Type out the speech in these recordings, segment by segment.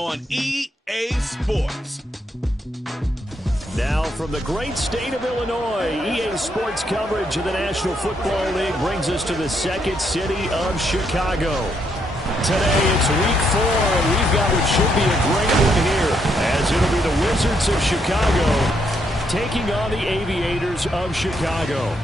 on EA Sports. Now from the great state of Illinois, EA Sports coverage of the National Football League brings us to the second city of Chicago. Today it's week 4, and we've got what should be a great one here, as it'll be the Wizards of Chicago taking on the Aviators of Chicago.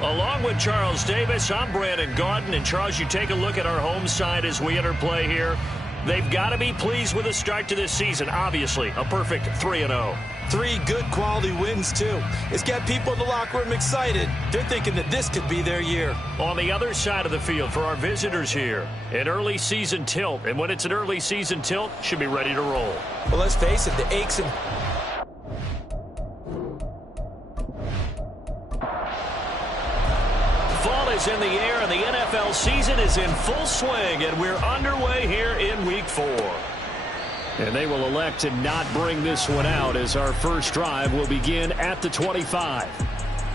Along with Charles Davis, I'm Brandon Gaudin. And Charles, you take a look at our home side as we enter play here. They've got to be pleased with the start to this season. Obviously, a perfect 3-0. 3 good quality wins, too. It's got people in the locker room excited. They're thinking that this could be their year. On the other side of the field for our visitors here, an early season tilt. And when it's an early season tilt, should be ready to roll. Well, let's face it, the aches and... Fall is in the air, and the NFL season is in full swing, and we're underway here in Week 4. And they will elect to not bring this one out, as our first drive will begin at the 25.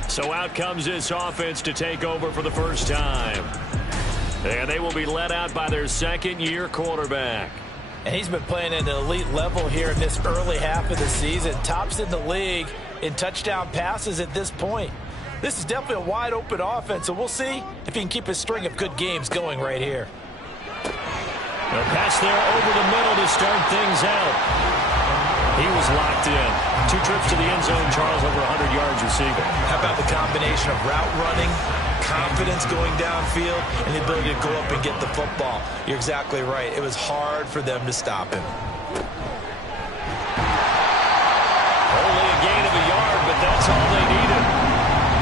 So out comes this offense to take over for the first time. And they will be led out by their second-year quarterback. And he's been playing at an elite level here in this early half of the season. Tops in the league in touchdown passes at this point. This is definitely a wide-open offense, so we'll see if he can keep his string of good games going right here. A pass there over the middle to start things out. He was locked in. 2 trips to the end zone, Charles, over 100 yards receiving. How about the combination of route running, confidence going downfield, and the ability to go up and get the football? You're exactly right. It was hard for them to stop him. Only a gain of a yard, but that's all they needed.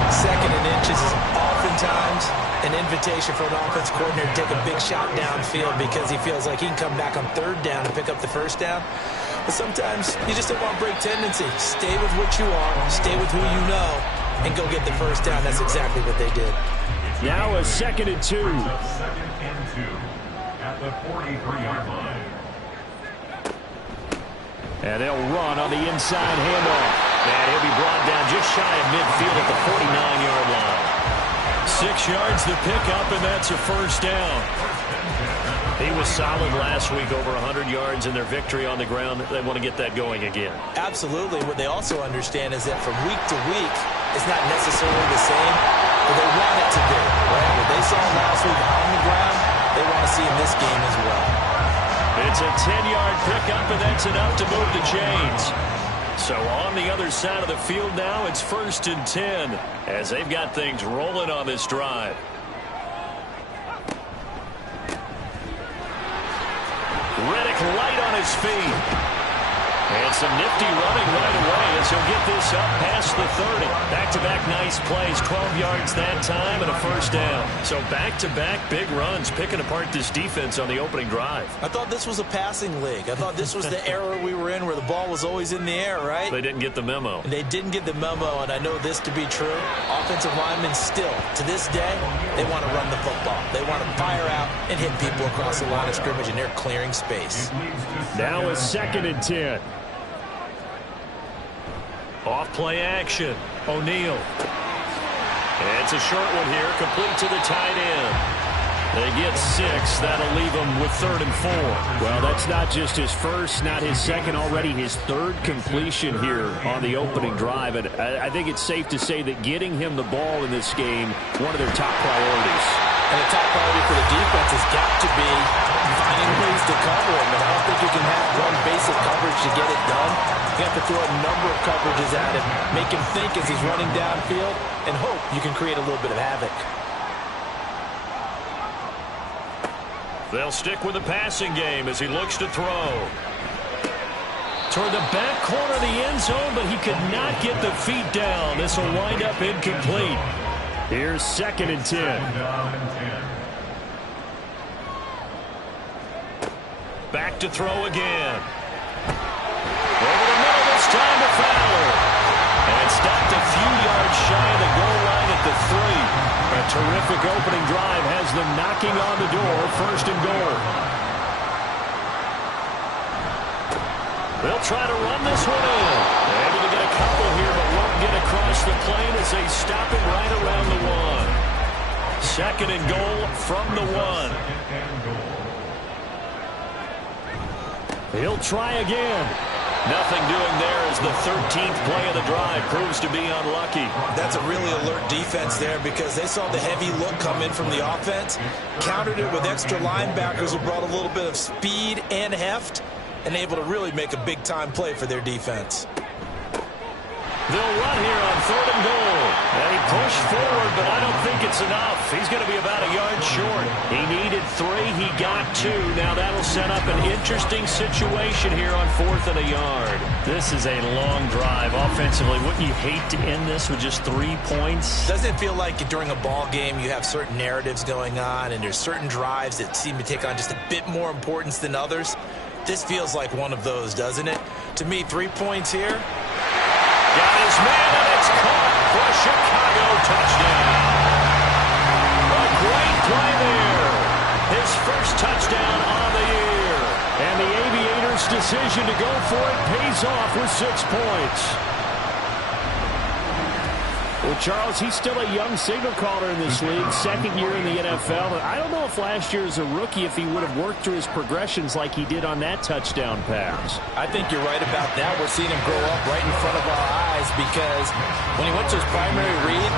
Second and inches is oftentimes an invitation for an offense coordinator to take a big shot downfield because he feels like he can come back on 3rd down and pick up the 1st down. But sometimes you just don't want to break tendency. Stay with what you are, stay with who you know, and go get the 1st down. That's exactly what they did. Now a 2nd and 2. At the 43-yard line. And they'll run on the inside handoff. And he'll be brought down just shy of midfield at the 49-yard line. 6 yards the pickup, and that's a 1st down. He was solid last week, over 100 yards in their victory on the ground. They want to get that going again. Absolutely. What they also understand is that from week to week, it's not necessarily the same, but they want it to be. Right? What they saw last week on the ground, they want to see in this game as well. It's a 10-yard pickup, and that's enough to move the chains. So on the other side of the field now, it's 1st and 10 as they've got things rolling on this drive. Reddick light on his feet. And some nifty running right away as he'll get this up past the 30. Back-to-back nice plays, 12 yards that time and a 1st down. So back-to-back big runs, picking apart this defense on the opening drive. I thought this was a passing league. I thought this was the era we were in where the ball was always in the air, right? They didn't get the memo. They didn't get the memo, and I know this to be true. Offensive linemen still, to this day, they want to run the football. They want to fire out and hit people across the line of scrimmage, and they're clearing space. Now a 2nd and 10. Off play action. O'Neal. And it's a short one here, complete to the tight end. They get 6. That'll leave them with 3rd and 4. Well, that's not just his first, not his second, already his 3rd completion here on the opening drive. And I think it's safe to say that getting him the ball in this game, one of their top priorities. And the top priority for the defense has got to be finding ways to cover him. And I don't think you can have one basic coverage to get it done. You have to throw a number of coverages at him, make him think as he's running downfield, and hope you can create a little bit of havoc. They'll stick with the passing game as he looks to throw. Toward the back corner of the end zone, but he could not get the feet down. This will wind up incomplete. Here's 2nd and 10. Back to throw again. Over the middle this time to Fowler. And stopped a few yards shy of the goal line at the 3. A terrific opening drive has them knocking on the door, 1st and goal. They'll try to run this one in. Able to get a couple here, but won't get across the plane as they stop him right around the 1. 2nd and goal from the 1. He'll try again. Nothing doing there as the 13th play of the drive proves to be unlucky. That's a really alert defense there because they saw the heavy look come in from the offense, countered it with extra linebackers who brought a little bit of speed and heft, and able to really make a big-time play for their defense. They'll run here on 3rd and goal. And he pushed forward, but I don't think it's enough. He's going to be about a yard short. He needed 3. He got 2. Now that'll set up an interesting situation here on 4th and a yard. This is a long drive. Offensively, wouldn't you hate to end this with just 3 points? Doesn't it feel like during a ball game you have certain narratives going on and there's certain drives that seem to take on just a bit more importance than others? This feels like one of those, doesn't it? To me, 3 points here. Got his man, and it's caught for a Chicago touchdown. A great play there. His first touchdown on the year. And the Aviators' decision to go for it pays off with 6 points. Well, Charles, he's still a young signal caller in this league, 2nd year in the NFL. And I don't know if last year as a rookie if he would have worked through his progressions like he did on that touchdown pass. I think you're right about that. We're seeing him grow up right in front of our eyes because when he went to his primary read,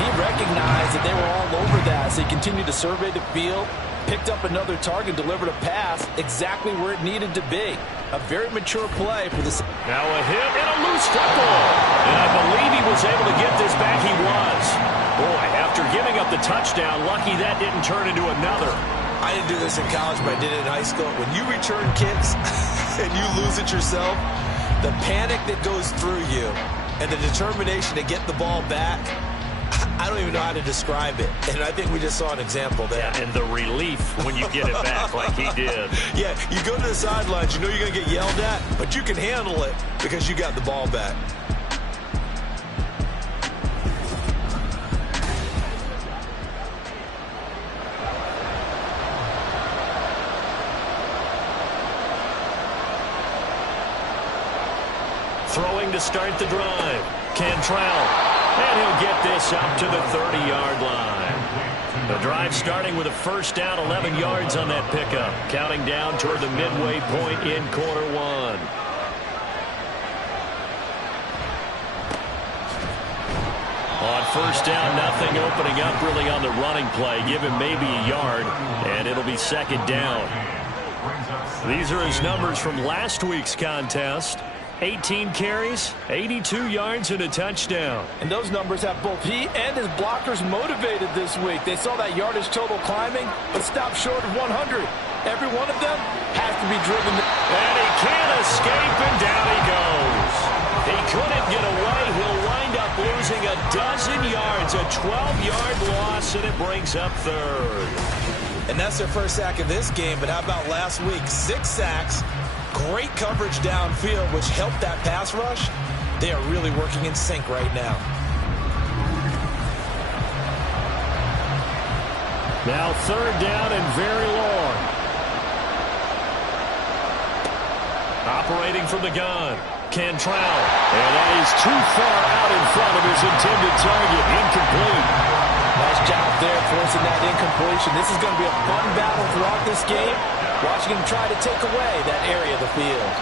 he recognized that they were all over that. So he continued to survey the field, picked up another target, delivered a pass exactly where it needed to be. A very mature play for the... Now a hit and a loose football. And I believe he was able to get this back. He was. Boy, after giving up the touchdown, lucky that didn't turn into another. I didn't do this in college, but I did it in high school. When you return kicks and you lose it yourself, the panic that goes through you and the determination to get the ball back, I don't even know how to describe it. And I think we just saw an example there. Yeah, and the relief when you get it back like he did. Yeah, you go to the sidelines, you know you're going to get yelled at, but you can handle it because you got the ball back. Throwing to start the drive. Cantrell. And he'll get this up to the 30-yard line. The drive starting with a first down, 11 yards on that pickup. Counting down toward the midway point in quarter 1. On first down, nothing opening up really on the running play. Give him maybe a yard, and it'll be 2nd down. These are his numbers from last week's contest. 18 carries, 82 yards, and a touchdown. And those numbers have both he and his blockers motivated this week. They saw that yardage total climbing, but stopped short of 100. Every one of them has to be driven. And he can't escape, and down he goes. He couldn't get away. He'll wind up losing a dozen yards, a 12-yard loss, and it brings up 3rd. And that's their first sack of this game, but how about last week? 6 sacks. Great coverage downfield, which helped that pass rush. They are really working in sync right now. Now 3rd down and very long. Operating from the gun. Cantrell. And that is too far out in front of his intended target. Incomplete. Nice job there forcing that incompletion. This is going to be a fun battle throughout this game. Watching him try to take away that area of the field.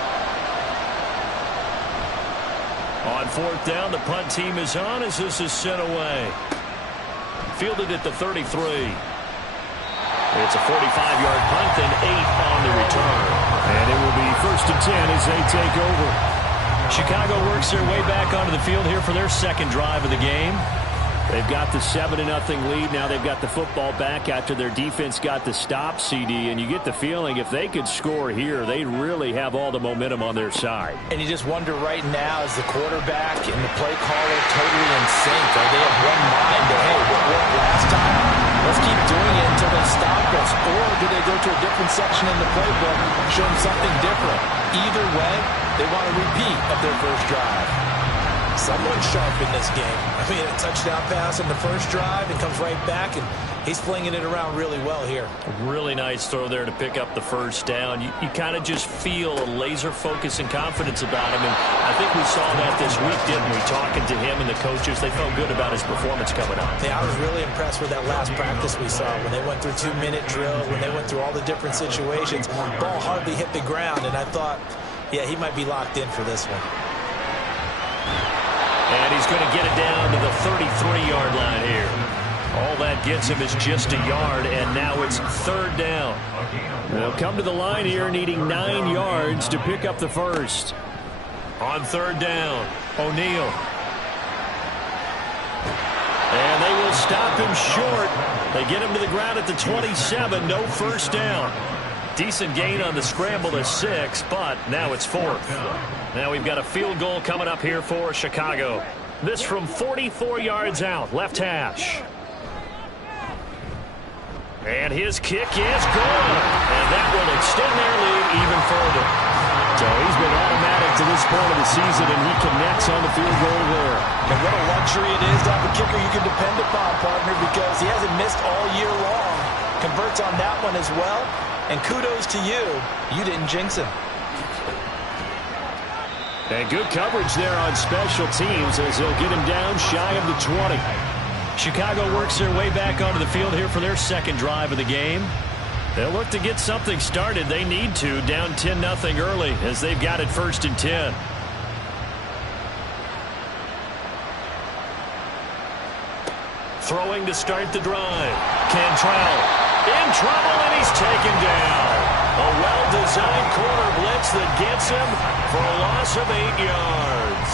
On 4th down, the punt team is on as this is sent away. Fielded at the 33. It's a 45-yard punt and 8 on the return. And it will be 1st and 10 as they take over. Chicago works their way back onto the field here for their 2nd drive of the game. They've got the 7-0 lead. Now they've got the football back after their defense got the stop, CD. And you get the feeling if they could score here, they really have all the momentum on their side. And you just wonder right now, is the quarterback and the play caller totally in sync? Are they of one mind that, hey, what worked last time? Let's keep doing it until they stop us. Or do they go to a different section in the playbook, show them something different? Either way, they want a repeat of their first drive. Someone sharp in this game. I mean, a touchdown pass on the first drive and comes right back, and he's flinging it around really well here. Really nice throw there to pick up the first down. You kind of just feel a laser focus and confidence about him, and I think we saw that this week, didn't we? Talking to him and the coaches, they felt good about his performance coming up. Yeah, I was really impressed with that last practice we saw when they went through 2-minute drill, when they went through all the different situations. Ball hardly hit the ground, and I thought, yeah, he might be locked in for this one. And he's going to get it down to the 33-yard line here. All that gets him is just a yard, and now it's third down. They'll come to the line here needing 9 yards to pick up the first. On third down, O'Neal. And they will stop him short. They get him to the ground at the 27. No first down. Decent gain on the scramble to 6, but now it's fourth. Now we've got a field goal coming up here for Chicago. This from 44 yards out, left hash. And his kick is good. And that will extend their lead even further. So he's been automatic to this point of the season, and he connects on the field goal there. And what a luxury it is to have a kicker you can depend upon, partner, because he hasn't missed all year long. Converts on that one as well. And kudos to you. You didn't jinx him. And good coverage there on special teams as he'll get him down shy of the 20. Chicago works their way back onto the field here for their second drive of the game. They'll look to get something started. They need to, down 10-0 early as they've got it 1st and 10. Throwing to start the drive. Cantrell in trouble, and he's taken down. A well-designed corner blitz that gets him for a loss of 8 yards.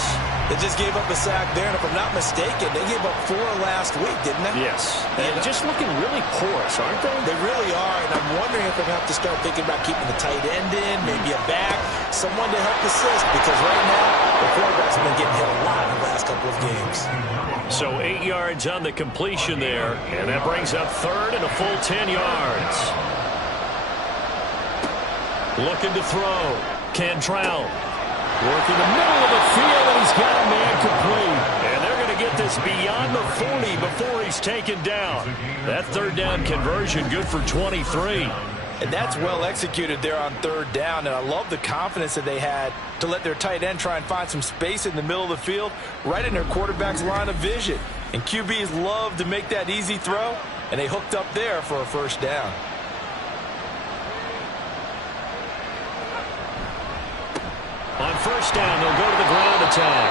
They just gave up a sack there, and if I'm not mistaken, they gave up 4 last week, didn't they? Yes. And just looking really porous, aren't they? They really are, and I'm wondering if I'm going to have to start thinking about keeping the tight end in, maybe a back, someone to help assist, because right now, the quarterback's been getting hit a lot in the last couple of games. So 8 yards on the completion there, and that brings up third and a full 10 yards. Looking to throw. Cantrell. Working the middle of the field, and he's got a man complete. And they're going to get this beyond the 40 before he's taken down. That third down conversion good for 23. And that's well executed there on third down, and I love the confidence that they had to let their tight end try and find some space in the middle of the field, right in their quarterback's line of vision. And QBs love to make that easy throw, and they hooked up there for a first down. On first down, they'll go to the ground attack.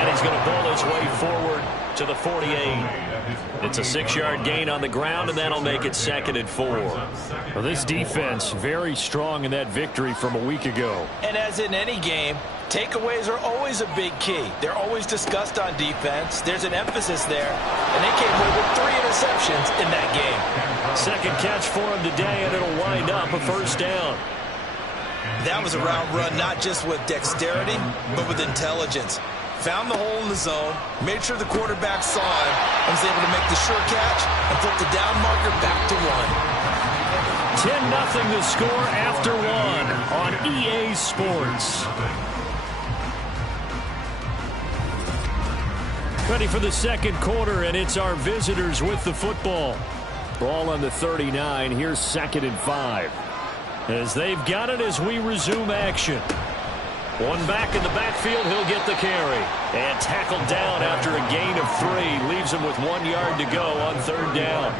And he's going to ball his way forward to the 48. It's a 6-yard gain on the ground, and that'll make it 2nd and 4. Well, this defense very strong in that victory from a week ago. And as in any game, takeaways are always a big key. They're always discussed on defense. There's an emphasis there, and they came away with 3 interceptions in that game. Second catch for him today, and it'll wind up a first down. That was a route run not just with dexterity, but with intelligence. Found the hole in the zone, made sure the quarterback saw him, and was able to make the sure catch and flip the down marker back to 1. 10-0 the score after 1 on EA Sports. Ready for the second quarter, and it's our visitors with the football. Ball on the 39. Here's 2nd and 5. As they've got it as we resume action. One back in the backfield, he'll get the carry. And tackled down after a gain of 3. Leaves him with 1 yard to go on third down.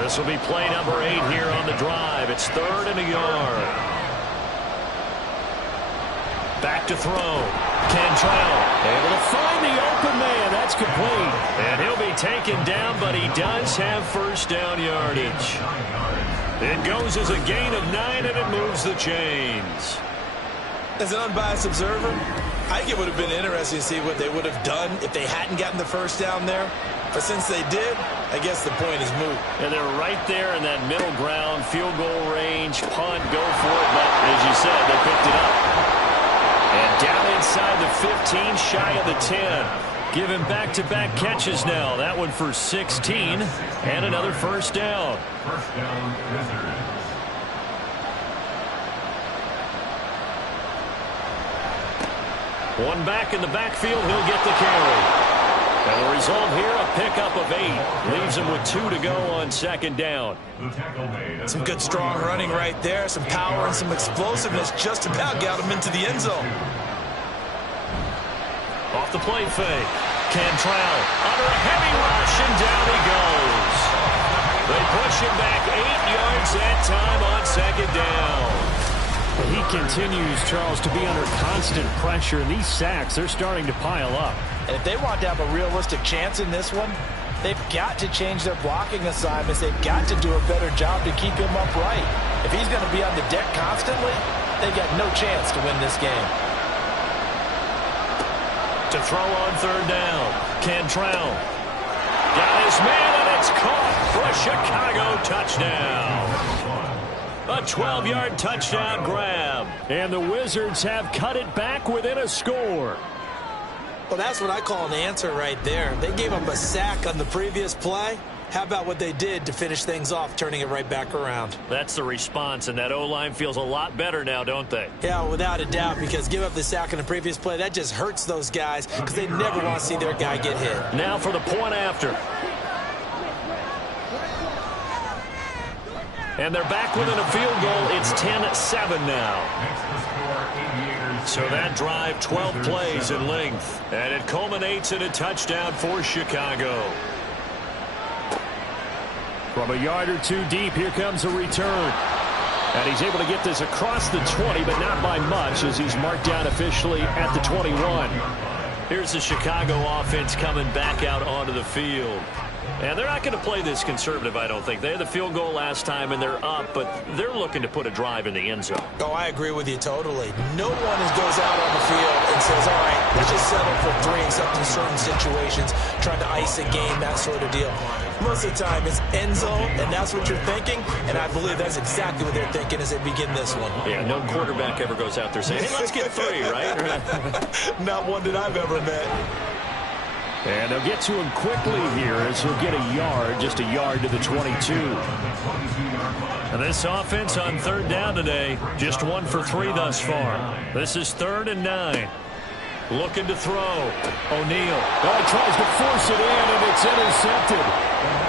This will be play number 8 here on the drive. It's 3rd and a yard. Back to throw. Cantrell able to find the open man. That's complete. And he'll be taken down, but he does have first down yardage. It goes as a gain of 9, and it moves the chains. As an unbiased observer, I think it would have been interesting to see what they would have done if they hadn't gotten the first down there. But since they did, I guess the point is moot. And they're right there in that middle ground, field goal range, punt, go for it. But as you said, they picked it up. And down inside the 15, shy of the 10. Give him back-to-back catches now. That one for 16, and another first down. First down, visitors. One back in the backfield, he'll get the carry. And the result here, a pickup of 8. Leaves him with 2 to go on second down. Some good strong running right there. Some power and some explosiveness just about got him into the end zone. Off the play fake. Cantrell under a heavy rush, and down he goes. They push him back 8 yards that time on second down. Well, he continues, Charles, to be under constant pressure. And these sacks, they're starting to pile up. And if they want to have a realistic chance in this one, they've got to change their blocking assignments. They've got to do a better job to keep him upright. If he's going to be on the deck constantly, they've got no chance to win this game. To throw on third down, Cantrell. Got his man, and it's caught for a Chicago touchdown. A 12-yard touchdown grab. And the Wizards have cut it back within a score. Well, that's what I call an answer right there. They gave up a sack on the previous play. How about what they did to finish things off, turning it right back around? That's the response, and that O-line feels a lot better now, don't they? Yeah, without a doubt, because give up the sack on the previous play, that just hurts those guys because they never want to see their guy get hit. Now for the point after. And they're back within a field goal. It's 10-7 now. So that drive, 12 plays in length. And it culminates in a touchdown for Chicago. From a yard or two deep, here comes a return. And he's able to get this across the 20, but not by much, as he's marked down officially at the 21. Here's the Chicago offense coming back out onto the field. And they're not going to play this conservative, I don't think. They had the field goal last time, and they're up, but they're looking to put a drive in the end zone. Oh, I agree with you totally. No one goes out on the field and says, all right, let's just settle for 3, except in certain situations, trying to ice a game, that sort of deal. Most of the time, it's end zone, and that's what you're thinking, and I believe that's exactly what they're thinking as they begin this one. Yeah, no quarterback ever goes out there saying, hey, let's get 3, right? Not one that I've ever met. And they'll get to him quickly here as he'll get a yard, just a yard to the 22. And this offense on third down today, just 1 for 3 thus far. This is 3rd and 9. Looking to throw. O'Neal. Oh, he tries to force it in, and it's intercepted.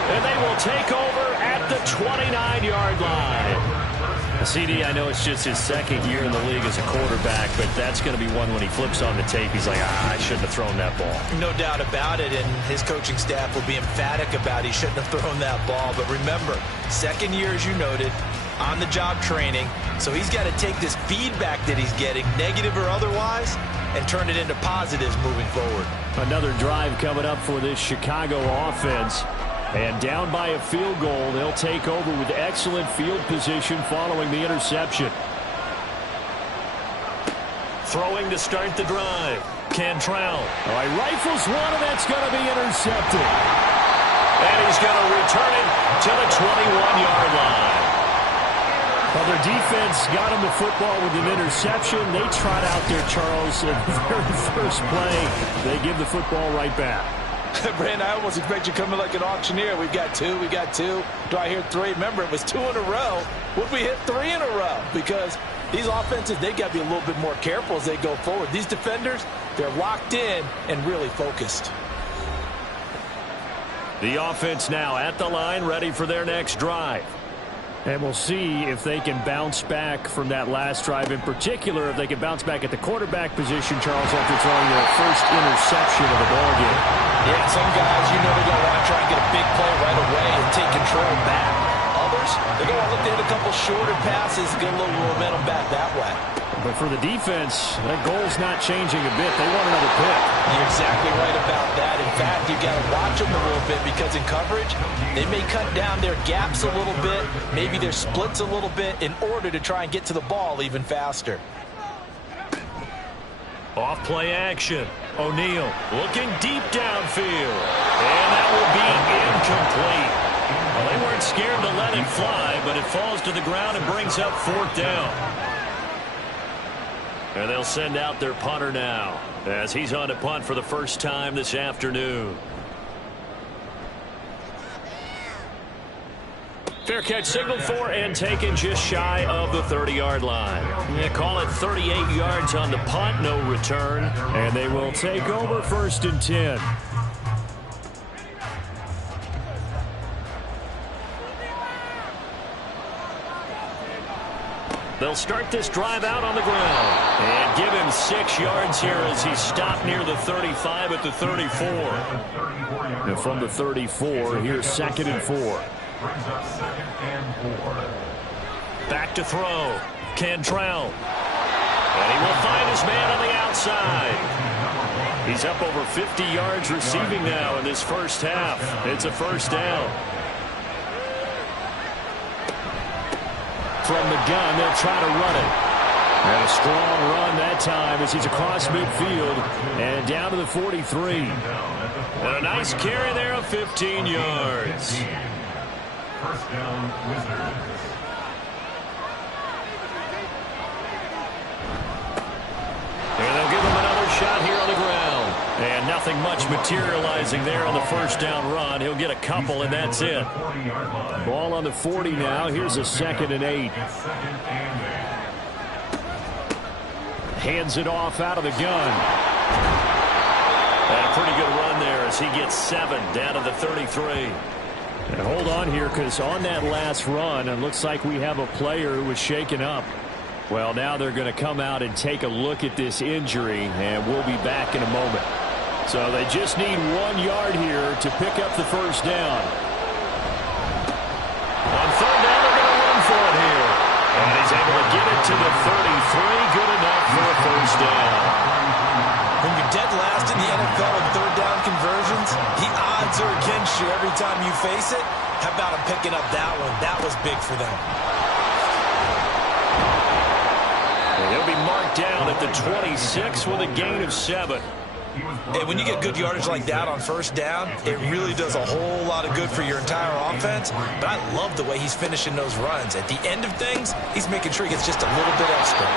And they will take over at the 29-yard line. CD, I know it's just his 2nd year in the league as a quarterback, but that's going to be one when he flips on the tape. He's like, I shouldn't have thrown that ball. No doubt about it, and his coaching staff will be emphatic about he shouldn't have thrown that ball. But remember, 2nd year, as you noted, on-the-job training, so he's got to take this feedback that he's getting, negative or otherwise, and turn it into positives moving forward. Another drive coming up for this Chicago offense. And down by a field goal, they'll take over with excellent field position following the interception. Throwing to start the drive. Cantrell. All right, rifles one, and that's going to be intercepted. And he's going to return it to the 21-yard line. Well, their defense got him the football with an interception. They trot out there, Charles, in the very first play. They give the football right back. Brandon, I almost expect you to come in like an auctioneer. We've got 2, we got 2. Do I hear 3? Remember, it was 2 in a row. Would we hit 3 in a row? Because these offenses, they got to be a little bit more careful as they go forward. These defenders, they're locked in and really focused. The offense now at the line, ready for their next drive. And we'll see if they can bounce back from that last drive. In particular, if they can bounce back at the quarterback position, Charles, after throwing their first interception of the ballgame. Yeah, some guys, you know, they're going to want to try and get a big play right away and take control back. Others, they're going to look to hit a couple shorter passes, get a little momentum back that way. But for the defense, that goal's not changing a bit. They want another pick. You're exactly right about that. In fact, you got to watch them a little bit because in coverage, they may cut down their gaps a little bit, maybe their splits a little bit in order to try and get to the ball even faster. Off play action. O'Neal looking deep downfield. And that will be incomplete. Well, they weren't scared to let it fly, but it falls to the ground and brings up 4th down. And they'll send out their punter now as he's on to punt for the first time this afternoon. Fair catch signaled for and taken just shy of the 30-yard line. Yeah, call it 38 yards on the punt, no return. And they will take over 1st and 10. They'll start this drive out on the ground and give him 6 yards here as he stopped near the 35 at the 34. And from the 34, here's 2nd and 4. Back to throw. Cantrell. And he will find his man on the outside. He's up over 50 yards receiving now in this first half. It's a 1st down. From the gun, they'll try to run it. And a strong run that time as he's across midfield and down to the 43. And a nice carry there of 15 yards. 1st down, Wizards. And they'll give him another shot here on the ground. And nothing much materializing there on the 1st down run. He'll get a couple, and that's it. Ball on the 40 now. Here's a 2nd and 8. Hands it off out of the gun. And a pretty good run there as he gets 7 down to the 33. And hold on here, because on that last run, it looks like we have a player who was shaken up. Well, now they're going to come out and take a look at this injury, and we'll be back in a moment. So they just need 1 yard here to pick up the 1st down. On 3rd down, they're going to run for it here. And he's able to get it to the 33. Good enough for a 1st down. When you're dead last in the NFL in 3rd down conversions, the odds are against you every time you face it. How about him picking up that one? That was big for them. And he'll be marked down at the 26 with a gain of 7. And when you get good yardage like that on 1st down, it really does a whole lot of good for your entire offense. But I love the way he's finishing those runs. At the end of things, he's making sure he gets just a little bit extra.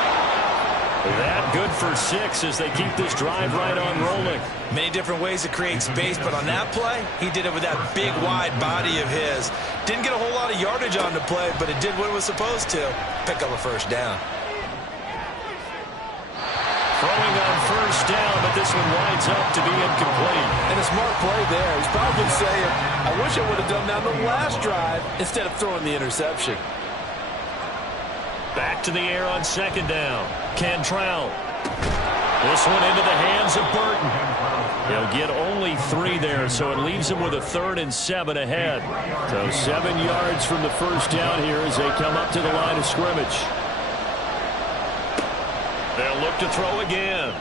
That good for 6 as they keep this drive right on rolling. Many different ways to create space, but on that play, he did it with that big, wide body of his. Didn't get a whole lot of yardage on the play, but it did what it was supposed to. Pick up a 1st down. Throwing on 1st down, but this one winds up to be incomplete. And a smart play there. He's probably saying, I wish I would have done that on the last drive instead of throwing the interception. Back to the air on 2nd down. Cantrell. This one into the hands of Burton. He'll get only 3 there, so it leaves him with a 3rd and 7 ahead. So 7 yards from the 1st down here as they come up to the line of scrimmage. They'll look to throw again.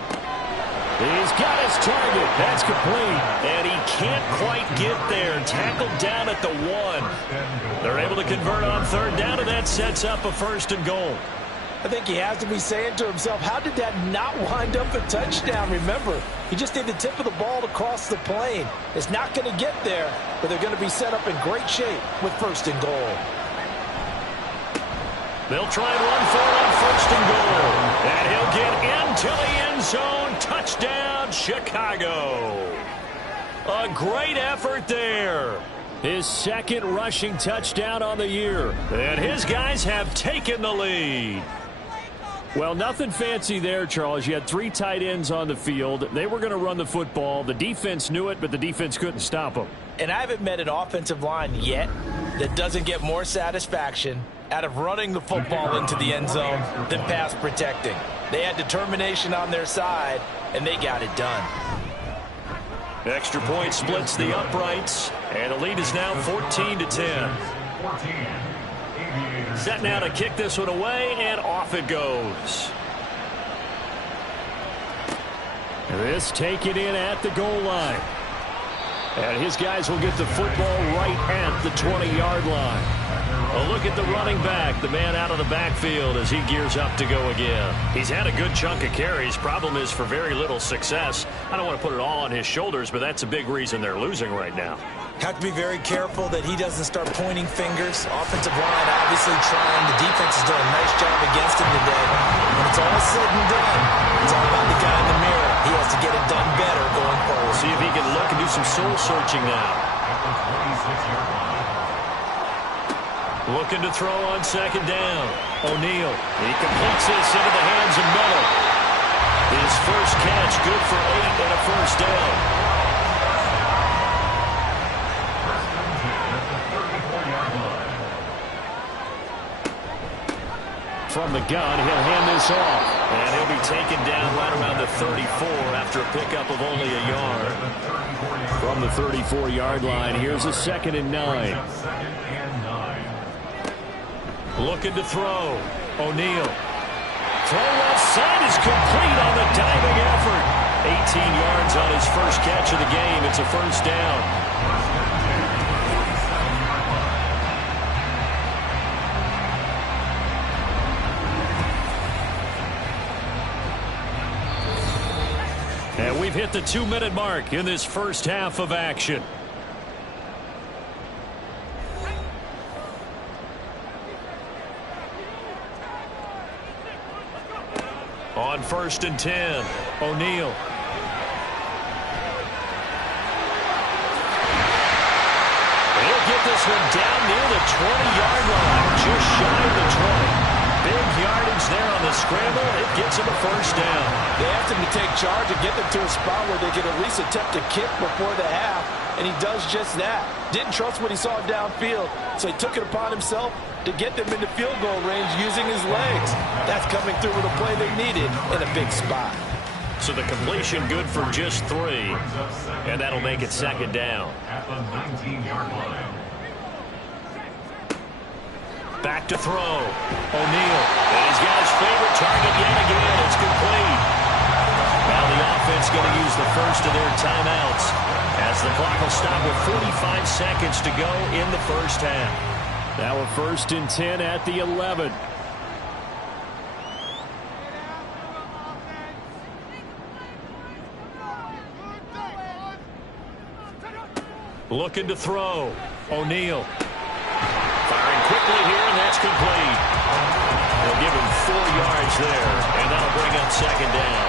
He's got his target. That's complete. And he can't quite get there. Tackled down at the 1. They're able to convert on 3rd down, and that sets up a 1st and goal. I think he has to be saying to himself, how did that not wind up a touchdown? Remember, he just did the tip of the ball to cross the plane. It's not going to get there, but they're going to be set up in great shape with 1st and goal. They'll try and run for it on 1st and goal. And he'll get into the end zone. Touchdown, Chicago. A great effort there. His 2nd rushing touchdown on the year. And his guys have taken the lead. Well, nothing fancy there, Charles. You had 3 tight ends on the field. They were going to run the football. The defense knew it, but the defense couldn't stop them. And I haven't met an offensive line yet that doesn't get more satisfaction out of running the football into the end zone than pass protecting. They had determination on their side, and they got it done. Extra point splits the uprights, and the lead is now 14-10. Set now to kick this one away, and off it goes. This taken in at the goal line. And his guys will get the football right at the 20-yard line. A look at the running back, the man out of the backfield as he gears up to go again. He's had a good chunk of carries. Problem is for very little success. I don't want to put it all on his shoulders, but that's a big reason they're losing right now. Have to be very careful that he doesn't start pointing fingers. Offensive line obviously trying. The defense is doing a nice job against him today. When it's all said and done, it's all about the guy in the mirror. He has to get it done better going forward. See if he can look and do some soul searching now. Looking to throw on second down. O'Neal. He completes this into the hands of Miller. His first catch, good for 8 and a first down. From the gun, he'll hand this off. And he'll be taken down right around the 34 after a pickup of only a yard. From the 34-yard line, here's a 2nd and 9. Looking to throw. O'Neal. Throw left side is complete on the diving effort. 18 yards on his first catch of the game. It's a first down. And we've hit the 2-minute mark in this first half of action. On 1st and 10, O'Neal. He'll get this one down near the 20-yard line, just shy of the 20. Big yardage there on the scramble. It gets him a first down. They asked him to take charge and get them to a spot where they could at least attempt to kick before the half, and he does just that. Didn't trust what he saw downfield, so he took it upon himself to get them into field goal range using his legs. That's coming through with a play they needed in a big spot. So the completion good for just 3, and that'll make it 2nd down. At the 19-yard line. Back to throw. O'Neal. And he's got his favorite target yet again. It's complete. Now the offense going to use the first of their timeouts as the clock will stop with 45 seconds to go in the first half. Now a 1st and 10 at the 11. Looking to throw. O'Neal. Firing quickly here, and that's complete. They'll give him 4 yards there, and that'll bring up 2nd down.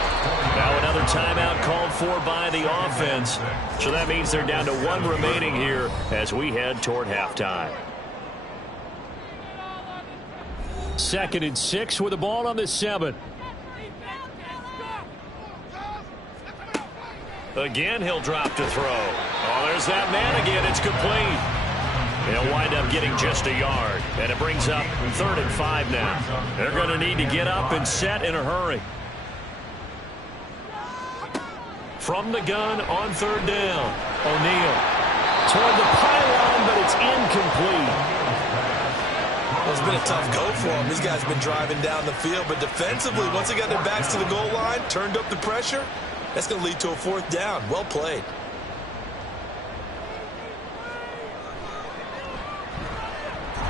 Now another timeout called for by the offense. So that means they're down to 1 remaining here as we head toward halftime. 2nd and 6 with the ball on the 7. Again, he'll drop to throw. Oh, there's that man again. It's complete. They'll wind up getting just a yard. And it brings up 3rd and 5 now. They're going to need to get up and set in a hurry. From the gun on 3rd down. O'Neal. Toward the pylon, but it's incomplete. Well, it's been a tough go for them. These guys have been driving down the field, but defensively, once they got their backs to the goal line, turned up the pressure, that's going to lead to a 4th down. Well played.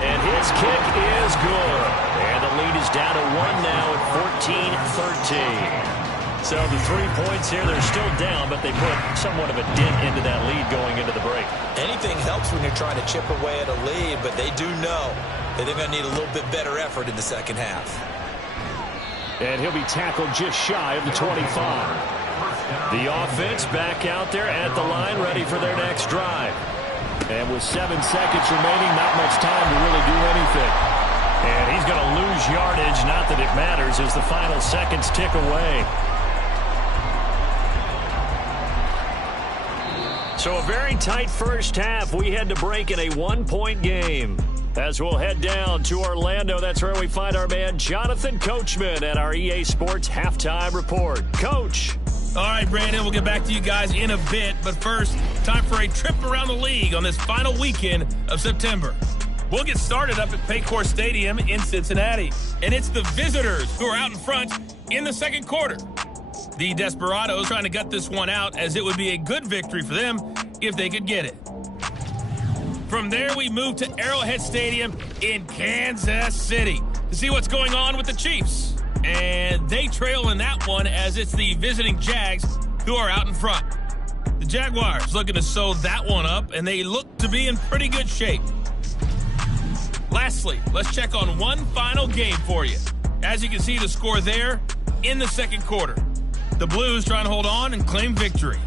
And his kick is good. And the lead is down to 1 now at 14-13. So the 3 points here, they're still down, but they put somewhat of a dent into that lead going into the break. Anything helps when you're trying to chip away at a lead, but they do know that they're going to need a little bit better effort in the second half. And he'll be tackled just shy of the 25. The offense back out there at the line, ready for their next drive. And with 7 seconds remaining, not much time to really do anything. And he's going to lose yardage, not that it matters, as the final seconds tick away. So a very tight first half. We had to break in a 1-point game. As we'll head down to Orlando, that's where we find our man Jonathan Coachman at our EA Sports Halftime Report. Coach. All right, Brandon, we'll get back to you guys in a bit. But first, time for a trip around the league on this final weekend of September. We'll get started up at Paycor Stadium in Cincinnati. And it's the visitors who are out in front in the second quarter. The Desperados trying to gut this one out, as it would be a good victory for them if they could get it. From there, we move to Arrowhead Stadium in Kansas City to see what's going on with the Chiefs. And they trail in that one, as it's the visiting Jags who are out in front. The Jaguars looking to sew that one up, and they look to be in pretty good shape. Lastly, let's check on one final game for you. As you can see, the score there in the second quarter. The Blues trying to hold on and claim victory.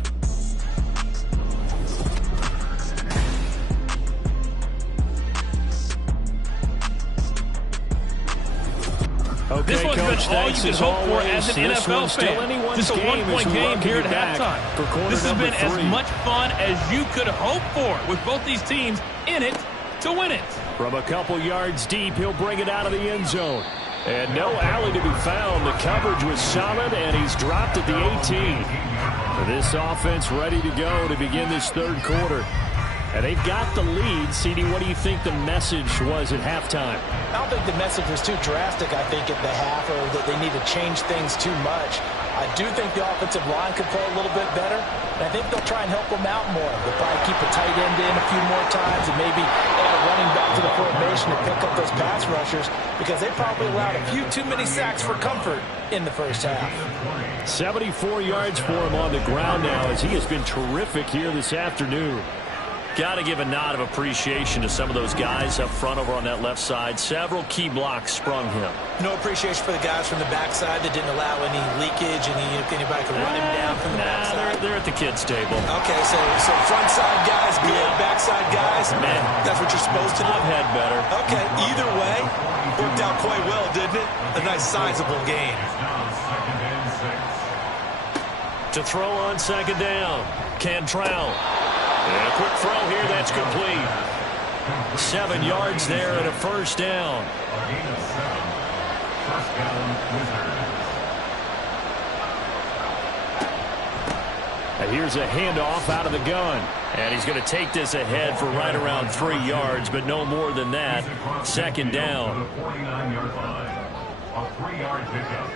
Okay, this one's Coach, been all you could hope for as an NFL fan. Just a one-point game here at halftime. This has been as much fun as you could hope for with both these teams in it to win it. From a couple yards deep, he'll bring it out of the end zone. And no alley to be found. The coverage was solid, and he's dropped at the 18. This offense ready to go to begin this third quarter. And they've got the lead. CD, what do you think the message was at halftime? I don't think the message was too drastic, I think, at the half, or that they need to change things too much. I do think the offensive line could play a little bit better, and I think they'll try and help them out more. They'll probably keep a tight end in a few more times and maybe add a running back to the formation to pick up those pass rushers, because they probably allowed a few too many sacks for comfort in the first half. 74 yards for him on the ground now, as he has been terrific here this afternoon. Got to give a nod of appreciation to some of those guys up front over on that left side. Several key blocks sprung him. No appreciation for the guys from the backside that didn't allow any leakage, and anybody could run him down from the backside. They're at the kids' table. Okay, so front side guys good, backside guys, man, that's what you're supposed to do. I've had better. Okay, either way, worked out quite well, didn't it? A nice sizable gain. To throw on second down, Cantrell. And a quick throw here, that's complete. 7 yards there and a first down. And here's a handoff out of the gun. And he's going to take this ahead for right around 3 yards, but no more than that. Second down. 49-yard line. A 3-yard pickup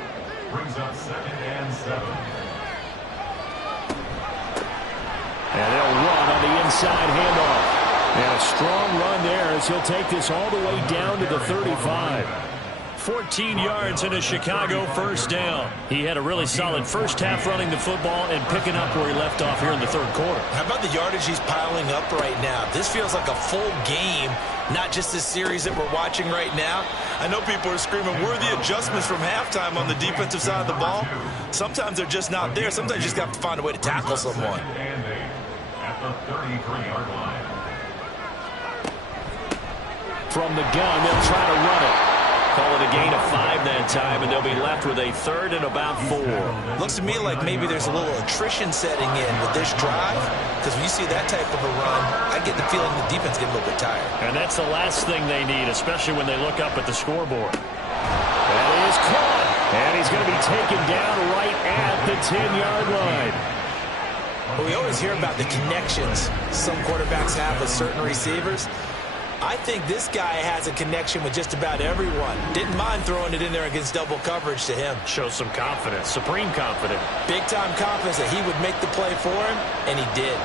brings up 2nd and 7. And they'll run on the inside handoff. And a strong run there as he'll take this all the way down to the 35. 14 yards and a Chicago first down. He had a really solid first half running the football and picking up where he left off here in the third quarter. How about the yardage he's piling up right now? This feels like a full game, not just this series that we're watching right now. I know people are screaming, where are the adjustments from halftime on the defensive side of the ball? Sometimes they're just not there. Sometimes you just have to find a way to tackle someone. At the 33-yard line. From the gun, they'll try to run it. Call it a gain of 5 that time, and they'll be left with a 3rd and about 4. Looks to me like maybe there's a little attrition setting in with this drive, because when you see that type of a run, I get the feeling the defense gets a little bit tired. And that's the last thing they need, especially when they look up at the scoreboard. That is caught. And he's going to be taken down right at the 10-yard line. Well, we always hear about the connections some quarterbacks have with certain receivers. I think this guy has a connection with just about everyone. Didn't mind throwing it in there against double coverage to him. Shows some confidence, supreme confidence. Big-time confidence that he would make the play for him, and he did.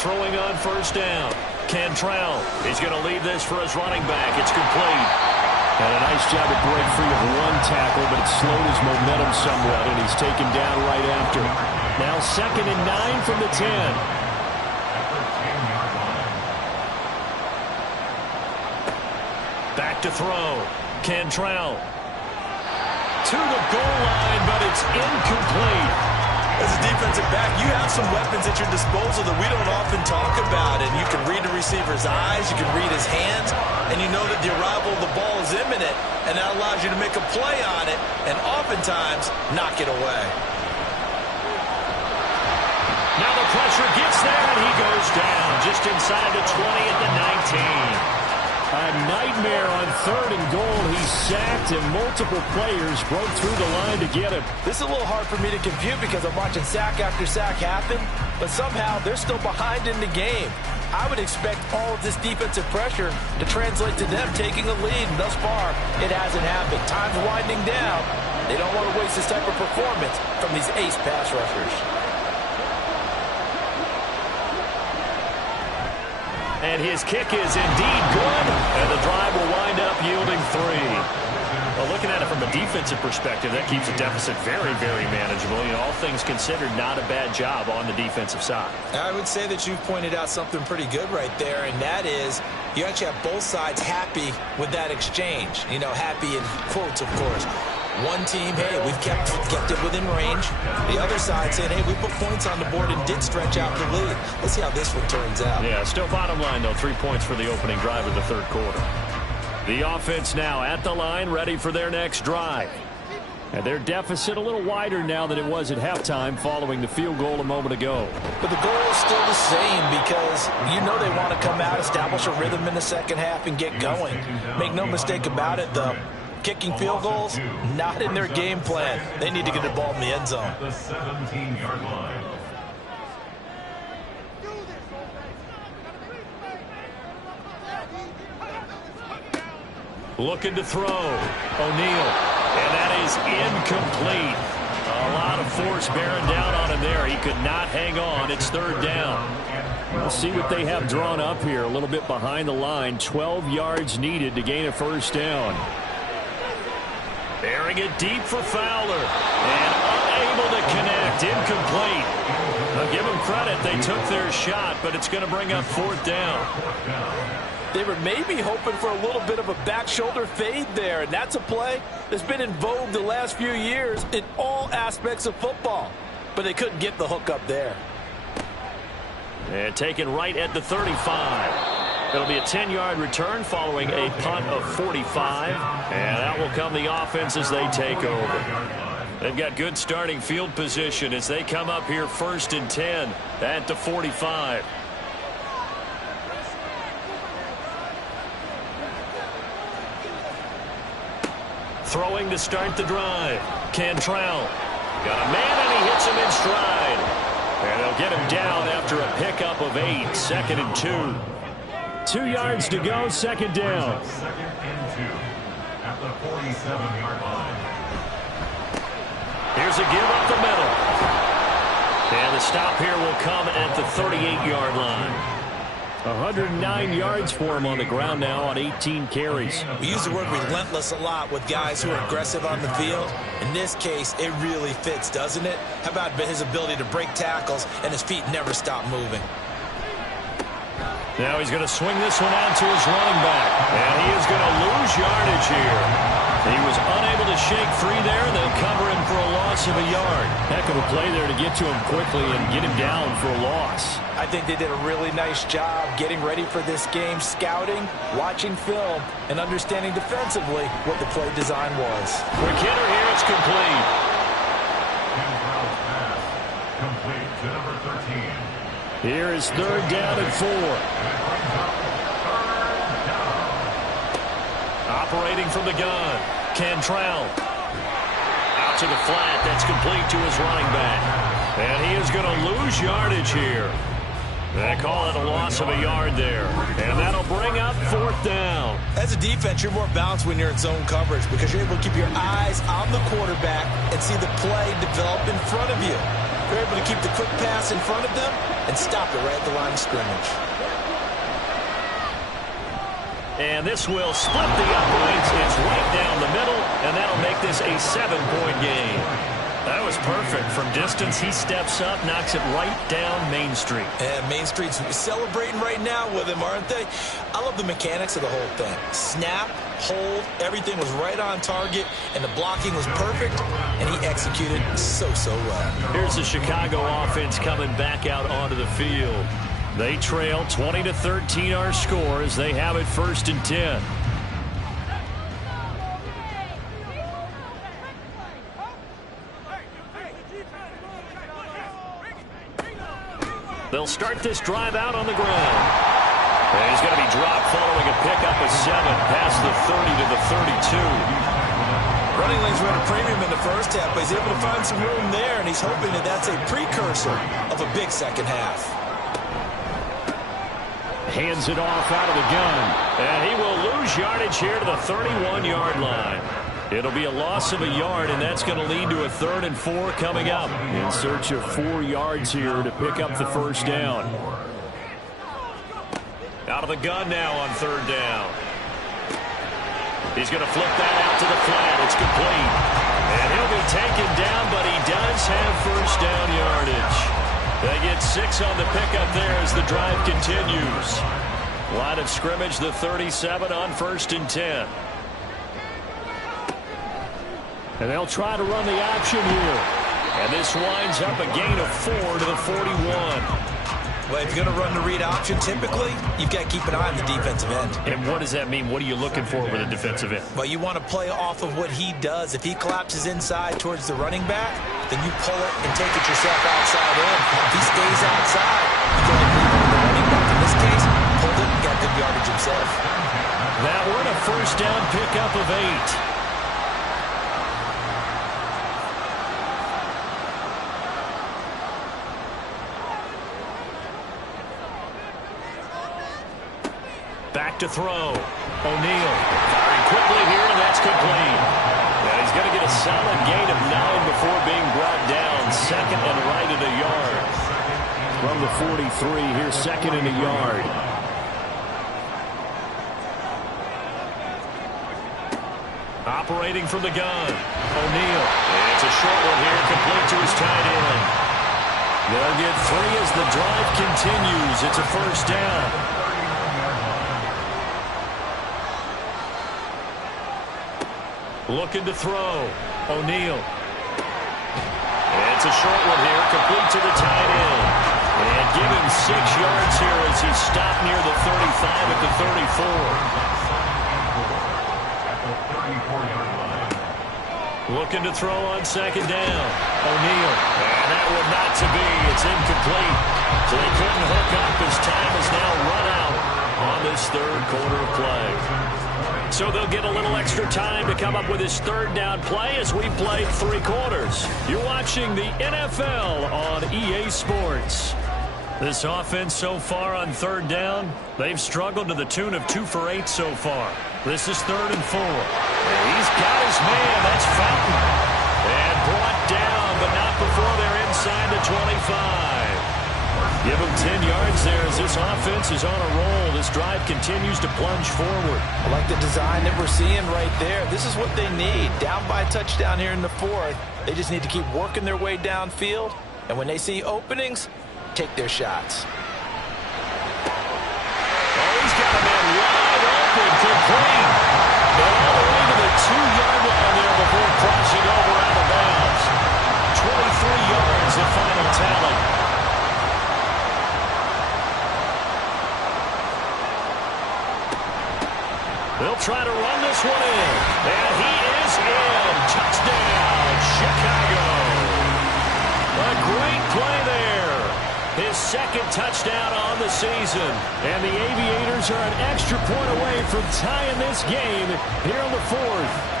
Throwing on first down. Cantrell. He's going to leave this for his running back. It's complete. And a nice job to break free of one tackle, but it slowed his momentum somewhat, and he's taken down right after. Now 2nd and 9 from the 10. Back to throw. Cantrell. To the goal line, but it's incomplete. As a defensive back, you have some weapons at your disposal that we don't often talk about. And you can read the receiver's eyes, you can read his hands, and you know that the arrival of the ball is imminent, and that allows you to make a play on it and oftentimes knock it away. Now the pressure gets there, and he goes down just inside the 20 at the 19. A nightmare on 3rd and goal. He's sacked, and multiple players broke through the line to get him. This is a little hard for me to compute because I'm watching sack after sack happen, but somehow they're still behind in the game. I would expect all of this defensive pressure to translate to them taking a lead, and thus far, it hasn't happened. Time's winding down. They don't want to waste this type of performance from these ace pass rushers. And his kick is indeed good, and the drive will wind up yielding 3. Well, looking at it from a defensive perspective, that keeps a deficit very, very manageable. You know, all things considered, not a bad job on the defensive side. I would say that you've pointed out something pretty good right there, and that is you actually have both sides happy with that exchange. You know, happy in quotes, of course. One team, hey, we've kept it within range. The other side saying, hey, we put points on the board and did stretch out the lead. Let's see how this one turns out. Yeah, still bottom line, though. 3 points for the opening drive of the third quarter. The offense now at the line, ready for their next drive. And their deficit a little wider now than it was at halftime following the field goal a moment ago. But the goal is still the same because you know they want to come out, establish a rhythm in the second half, and get going. Make no mistake about it, though. Kicking field goals, not in their game plan. They need to get the ball in the end zone. The 17-yard line. Looking to throw. O'Neal. And that is incomplete. A lot of force bearing down on him there. He could not hang on. It's third down. We'll see what they have drawn up here. A little bit behind the line. 12 yards needed to gain a first down. Airing it deep for Fowler. And unable to connect. Incomplete. I'll give them credit. They took their shot, but it's going to bring up fourth down. They were maybe hoping for a little bit of a back shoulder fade there, and that's a play that's been in vogue the last few years in all aspects of football. But they couldn't get the hook up there. And taken right at the 35. It'll be a 10-yard return following a punt of 45. And out will come the offense as they take over. They've got good starting field position as they come up here first and 10 at the 45. Throwing to start the drive. Cantrell. Got a man and he hits him in stride. And they'll get him down after a pickup of 8. 2nd and 2. 2 yards to go. Second down. 2nd and 2 at the 47-yard line. Here's a give up the middle. And the stop here will come at the 38-yard line. 109 yards for him on the ground now on 18 carries. We use the word relentless a lot with guys who are aggressive on the field. In this case, it really fits, doesn't it? How about his ability to break tackles and his feet never stop moving? Now he's going to swing this one out to his running back. And he is going to lose yardage here. He was unable to shake free there. They'll cover him for a loss of a yard. Heck of a play there to get to him quickly and get him down for a loss. I think they did a really nice job getting ready for this game, scouting, watching film, and understanding defensively what the play design was. Quick hitter here, it's complete. Cantrell's pass complete to number 13. Here is third down and 4. Operating from the gun. Cantrell. Out to the flat. That's complete to his running back. And he is going to lose yardage here. They call it a loss of a yard there. And that'll bring up fourth down. As a defense, you're more balanced when you're in zone coverage because you're able to keep your eyes on the quarterback and see the play develop in front of you. You're able to keep the quick pass in front of them and stop it right at the line of scrimmage. And this will split the uprights. It's right down the middle, and that'll make this a 7-point game. That was perfect. From distance, he steps up, knocks it right down Main Street. And Main Street's celebrating right now with him, aren't they? I love the mechanics of the whole thing. Snap, hold, everything was right on target, and the blocking was perfect, and he executed so well. Here's the Chicago offense coming back out onto the field. They trail 20-13 our score as they have it first and 10. They'll start this drive out on the ground. And he's going to be dropped following a pickup of 7 past the 30 to the 32. Running lanes were at a premium in the first half, but he's able to find some room there, and he's hoping that that's a precursor of a big second half. Hands it off out of the gun. And he will lose yardage here to the 31-yard line. It'll be a loss of a yard, and that's going to lead to a 3rd and 4 coming up. In search of 4 yards here to pick up the first down. Out of the gun now on 3rd down. He's going to flip that out to the flat. It's complete. And he'll be taken down, but he does have first down yardage. They get 6 on the pickup there as the drive continues. Line of scrimmage, the 37 on 1st and 10. And they'll try to run the option here. And this winds up a gain of 4 to the 41. Well, if you're going to run the read option, typically, you've got to keep an eye on the defensive end. And what does that mean? What are you looking for with a defensive end? Well, you want to play off of what he does. If he collapses inside towards the running back, then you pull it and take it yourself outside in. If he stays outside, you go ahead and leave it with the running back. In this case, pulled it and got good yardage himself. That one a first down pickup of 8. Back to throw. O'Neal firing quickly here, and that's complete. And he's going to get a solid gain of 9 before being brought down. Second and right at a yard. From the 43, here's second and a yard. Operating from the gun. O'Neal. It's a short one here, complete to his tight end. They'll get 3 as the drive continues. It's a first down. Looking to throw. O'Neal. It's a short one here, complete to the tight end. And give him 6 yards here as he stopped near the 35 at the 34. Looking to throw on second down. O'Neal. And that one not to be. It's incomplete. So they couldn't hook up as time is now run out on this third quarter of play. So they'll get a little extra time to come up with his third down play as we play 3 quarters. You're watching the NFL on EA Sports. This offense so far on third down, they've struggled to the tune of 2 for 8 so far. This is 3rd and 4. And he's got his man. That's Fountain. And brought down, but not before they're inside the 25. Give him 10 yards there as this offense is on a roll. This drive continues to plunge forward. I like the design that we're seeing right there. This is what they need. Down by a touchdown here in the 4th. They just need to keep working their way downfield. And when they see openings, take their shots. Oh, he's got a man wide open, complete. And all the way to the 2-yard line there before crossing over out of bounds. 23 yards, the final tally. They'll try to run this one in. And he is in. Touchdown, Chicago. A great play there. His 2nd touchdown on the season. And the Aviators are an extra point away from tying this game here in the 4th.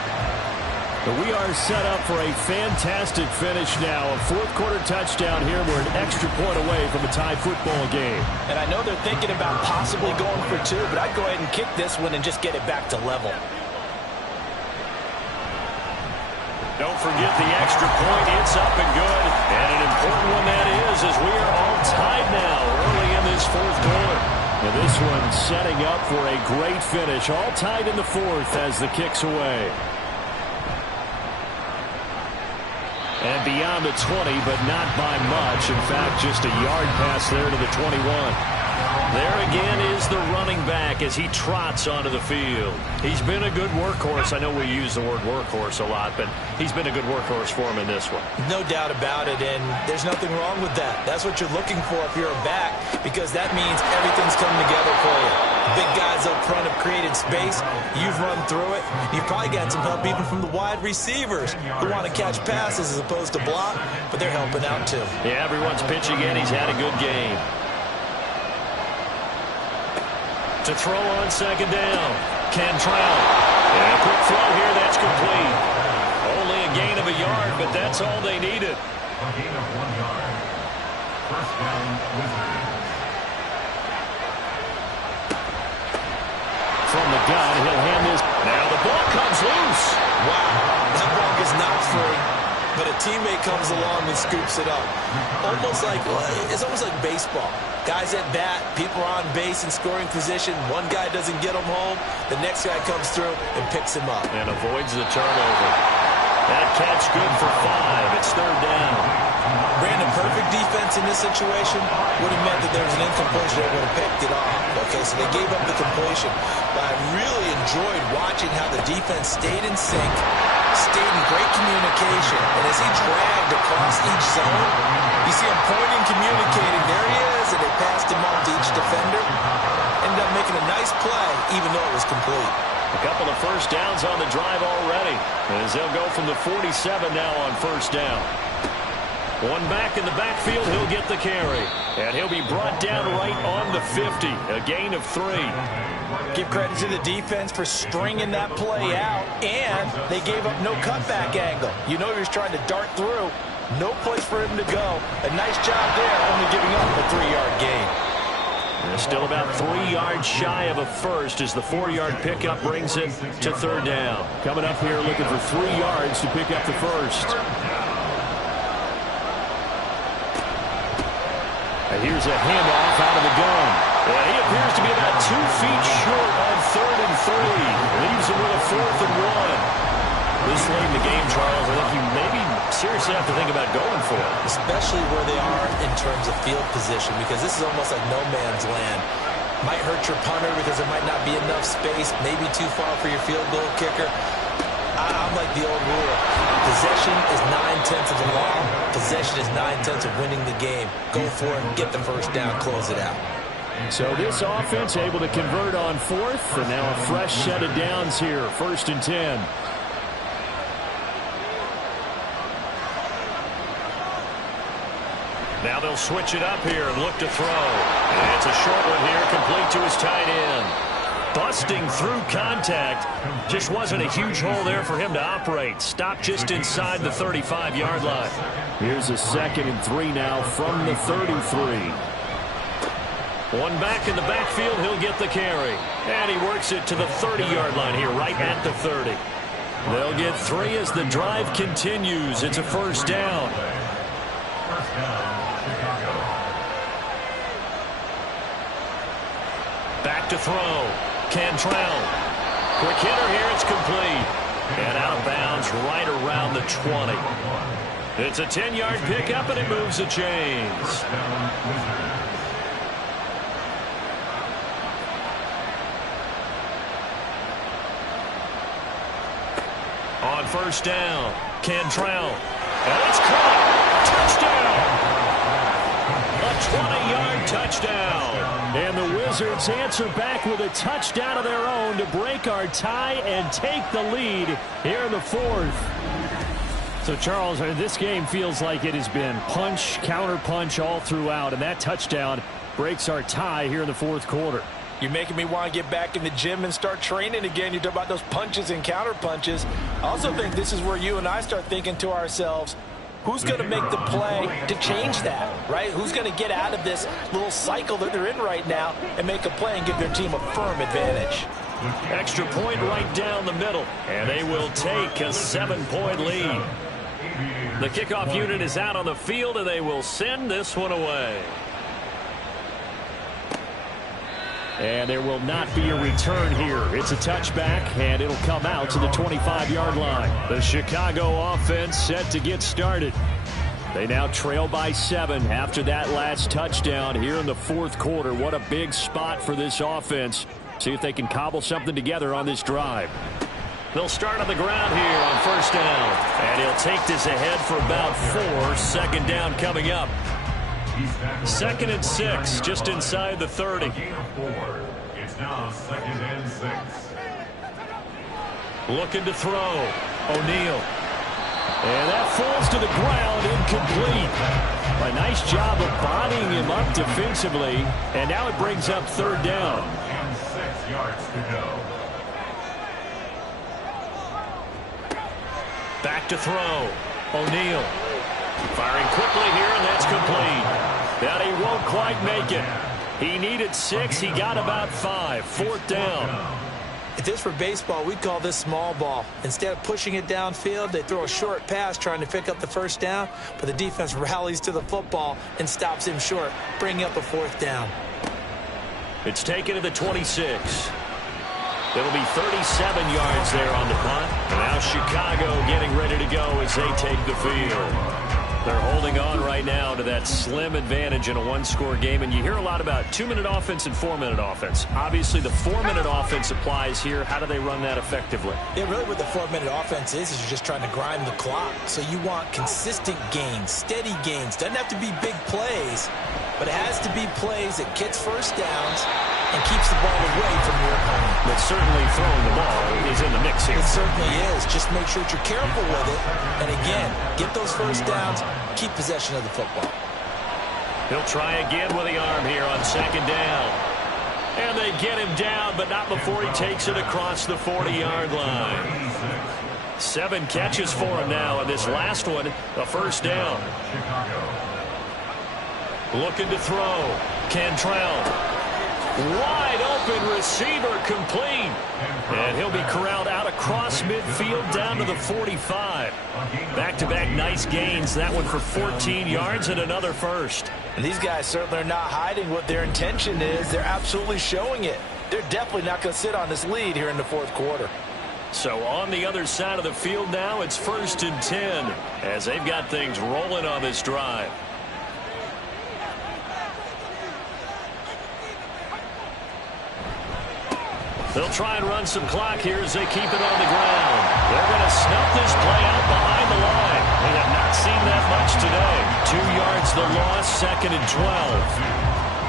But we are set up for a fantastic finish now. A 4th quarter touchdown here. We're an extra point away from a tie football game. And I know they're thinking about possibly going for 2, but I'd go ahead and kick this one and just get it back to level. Don't forget the extra point. It's up and good. And an important one that is, as we are all tied now early in this 4th quarter. And this one setting up for a great finish. All tied in the 4th as the kick's away. And beyond the 20, but not by much. In fact, just a yard pass there to the 21. There again is the running back as he trots onto the field. He's been a good workhorse. I know we use the word workhorse a lot, but he's been a good workhorse for him in this one. No doubt about it, and there's nothing wrong with that. That's what you're looking for if you're a back, because that means everything's coming together for you. Big guys up front have created space. You've run through it. You've probably got some help even from the wide receivers who want to catch passes as opposed to block, but they're helping out too. Yeah, everyone's pitching in. He's had a good game. To throw on second down, Cantrell. And a quick throw here, that's complete. Only a gain of a yard, but that's all they needed. A gain of 1 yard. First down, Wizards. From the gun, he'll hand this. Now the ball comes loose. Wow, that ball is not free, but a teammate comes along and scoops it up. It's almost like baseball. Guys at bat, people are on base in scoring position. One guy doesn't get him home. The next guy comes through and picks him up. And avoids the turnover. That catch good for 5. It's 3rd down. Brandon, perfect defense in this situation would have meant that there was an incompletion that would have picked it off. Okay, so they gave up the completion. But I really enjoyed watching how the defense stayed in sync, stayed in great communication. And as he dragged across each zone, you see him pointing, communicating. There he is, and they passed him off to each defender. Ended up making a nice play, even though it was complete. A couple of first downs on the drive already, as they'll go from the 47 now on first down. One back in the backfield, he'll get the carry. And he'll be brought down right on the 50, a gain of 3. Give credit to the defense for stringing that play out, and they gave up no cutback angle. You know he was trying to dart through. No place for him to go. A nice job there, only giving up a 3-yard gain. They're still about 3 yards shy of a first as the 4-yard pickup brings it to third down. Coming up here looking for 3 yards to pick up the first. And here's a handoff out of the gun. And he appears to be about 2 feet short on 3rd and 3. Leaves him with a 4th and 1. This late in the game, Charles, I think you maybe seriously have to think about going for it. Especially where they are in terms of field position, because this is almost like no man's land. Might hurt your punter because there might not be enough space, maybe too far for your field goal kicker. I'm like the old rule. Possession is 9/10 of the law. Possession is 9/10 of winning the game. Go for it, get the first down, close it out. So this offense able to convert on 4th, and now a fresh set of downs here, 1st and 10. Now they'll switch it up here and look to throw. And it's a short one here, complete to his tight end. Busting through contact. Just wasn't a huge hole there for him to operate. Stopped just inside the 35-yard line. Here's a 2nd and 3 now from the 33. One back in the backfield, he'll get the carry. And he works it to the 30-yard line here, right at the 30. They'll get 3 as the drive continues. It's a first down. Back to throw. Cantrell. Quick hitter here. It's complete. And out of bounds right around the 20. It's a 10-yard pickup, and it moves the chains. On first down, Cantrell. And it's caught. Touchdown. A 20-yard touchdown. And the Wizards answer back with a touchdown of their own to break our tie and take the lead here in the 4th. So, Charles, this game feels like it has been punch, counter-punch all throughout, and that touchdown breaks our tie here in the 4th quarter. You're making me want to get back in the gym and start training again. You talk about those punches and counter punches. I also think this is where you and I start thinking to ourselves, who's going to make the play to change that, right? Who's going to get out of this little cycle that they're in right now and make a play and give their team a firm advantage? Extra point right down the middle, and they will take a 7-point lead. The kickoff unit is out on the field, and they will send this one away. And there will not be a return here. It's a touchback, and it'll come out to the 25-yard line. The Chicago offense set to get started. They now trail by 7 after that last touchdown here in the 4th quarter. What a big spot for this offense. See if they can cobble something together on this drive. They'll start on the ground here on first down. And he'll take this ahead for about 4. Second down coming up. 2nd and 6, just inside the 30. It's now 2nd and 6. Looking to throw. O'Neal. And that falls to the ground, incomplete. A nice job of bodying him up defensively. And now it brings up 3rd down. And 6 yards to go. Back to throw. O'Neal. Firing quickly here, and that's complete. And he won't quite make it. He needed 6. He got about 5. 4th down. If this were baseball, we'd call this small ball. Instead of pushing it downfield, they throw a short pass trying to pick up the first down, but the defense rallies to the football and stops him short, bringing up a 4th down. It's taken to the 26. It'll be 37 yards there on the punt. And now Chicago getting ready to go as they take the field. They're holding on right now to that slim advantage in a one-score game, and you hear a lot about 2-minute offense and 4-minute offense. Obviously, the 4-minute offense applies here. How do they run that effectively? Yeah, really what the 4-minute offense is you're just trying to grind the clock. So you want consistent gains, steady gains. Doesn't have to be big plays, but it has to be plays that gets first downs and keeps the ball away from your opponent. But certainly throwing the ball is in the mix here. It certainly is. Just make sure that you're careful with it. And again, get those first downs, keep possession of the football. He'll try again with the arm here on second down. And they get him down, but not before he takes it across the 40-yard line. 7 catches for him now, and this last one, a first down. Looking to throw. Cantrell. Wide open receiver complete. And he'll be corralled out across midfield down to the 45. Back-to-back nice gains. That one for 14 yards and another first. And these guys certainly are not hiding what their intention is. They're absolutely showing it. They're definitely not going to sit on this lead here in the fourth quarter. So on the other side of the field now, it's 1st and 10 as they've got things rolling on this drive. They'll try and run some clock here as they keep it on the ground. They're going to snuff this play out behind the line. They have not seen that much today. 2 yards the loss, 2nd and 12.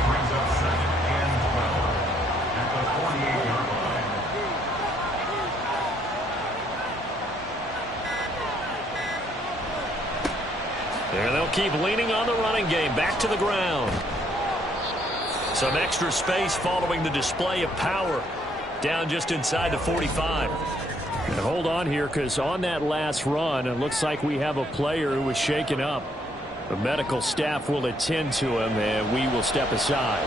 Brings up 2nd and 12 at the 48-yard line. There they'll keep leaning on the running game. Back to the ground. Some extra space following the display of power. Down just inside the 45. And hold on here, because on that last run, it looks like we have a player who was shaken up. The medical staff will attend to him, and we will step aside.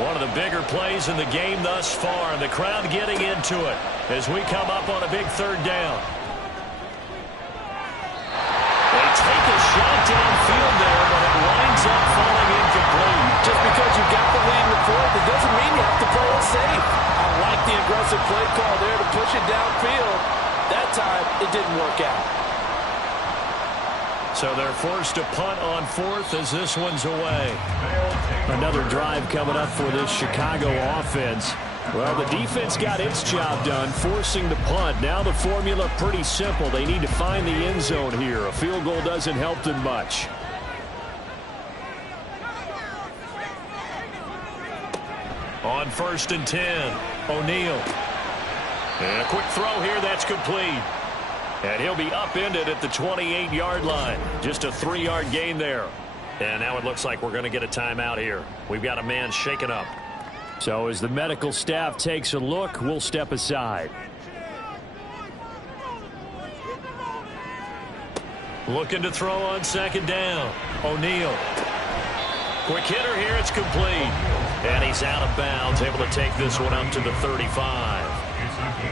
One of the bigger plays in the game thus far, and the crowd getting into it as we come up on a big 3rd down. They take a shot downfield there, but it winds up falling incomplete. Just because you got the lead in the fourth, it doesn't mean you have to play it safe. I like the aggressive play call there to push it downfield. That time, it didn't work out. So they're forced to punt on 4th as this one's away. Another drive coming up for this Chicago offense. Well, the defense got its job done, forcing the punt. Now the formula pretty simple. They need to find the end zone here. A field goal doesn't help them much. On 1st and 10, O'Neal. And a quick throw here, that's complete. And he'll be upended at the 28-yard line. Just a 3-yard gain there. And now it looks like we're going to get a timeout here. We've got a man shaken up. So as the medical staff takes a look, we'll step aside. Looking to throw on 2nd down. O'Neal. Quick hitter here, it's complete. And he's out of bounds, able to take this one up to the 35.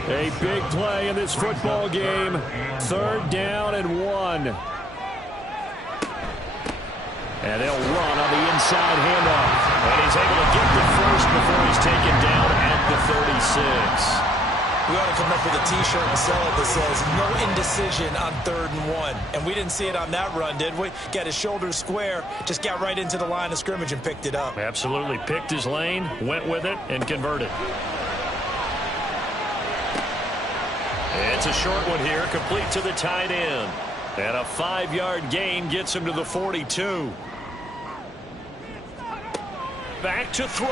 A big play in this football game. 3rd down and 1. And they'll run on the inside handoff. And he's able to get the first before he's taken down at the 36. We ought to come up with a T-shirt and sell it that says, no indecision on 3rd and 1. And we didn't see it on that run, did we? Got his shoulders square, just got right into the line of scrimmage and picked it up. Absolutely. Picked his lane, went with it, and converted. It's a short one here, complete to the tight end. And a 5-yard gain gets him to the 42. Back to throw.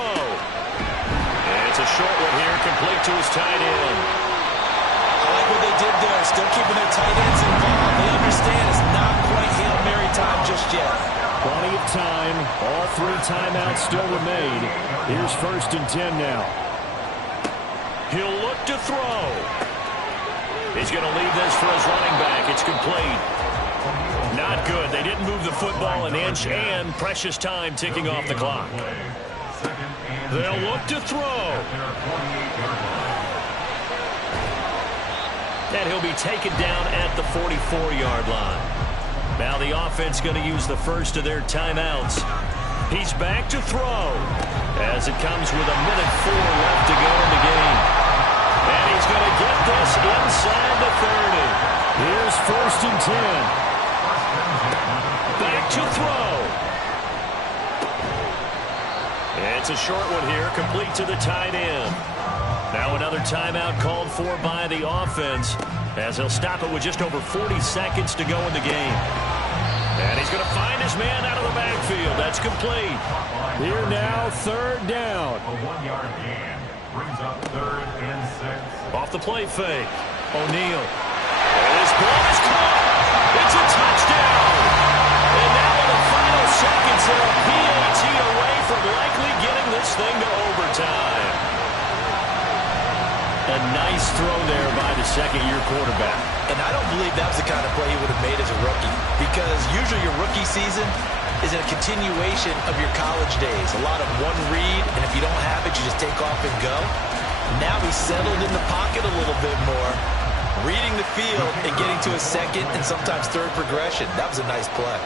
And it's a short one here, complete to his tight end. I like what they did there, still keeping their tight ends involved. They understand it's not quite Hail Mary time just yet. Plenty of time. All 3 timeouts still remain. Here's 1st and 10 now. He'll look to throw. He's going to leave this for his running back. It's complete. Not good. They didn't move the football an inch, and precious time ticking off the clock. They'll look to throw. And he'll be taken down at the 44-yard line. Now the offense going to use the first of their timeouts. He's back to throw as it comes with 1:04 left to go in the game. And he's going to get this inside the 30. Here's 1st and 10. Back to throw. It's a short one here, complete to the tight end. Now another timeout called for by the offense, as he'll stop it with just over 40 seconds to go in the game. And he's going to find his man out of the backfield. That's complete. Here now, third down. A 1-yard gain brings up 3rd and 6. Off the play fake. O'Neal. This ball is caught. It's a touchdown. And now in the final seconds, they're a PAT away from likely getting this thing to overtime. A nice throw there by the second-year quarterback. And I don't believe that was the kind of play he would have made as a rookie, because usually your rookie season is a continuation of your college days. A lot of one read, and if you don't have it, you just take off and go. Now he's settled in the pocket a little bit more, reading the field and getting to a second and sometimes third progression. That was a nice play.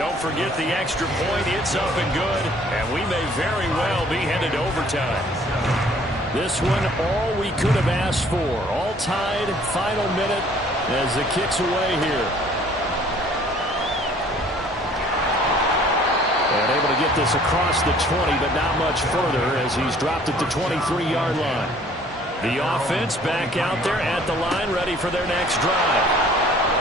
Don't forget the extra point. It's up and good, and we may very well be headed to overtime. This one, all we could have asked for. All tied, final minute as the kick's away here. And able to get this across the 20, but not much further as he's dropped at the 23-yard line. The offense back out there at the line, ready for their next drive.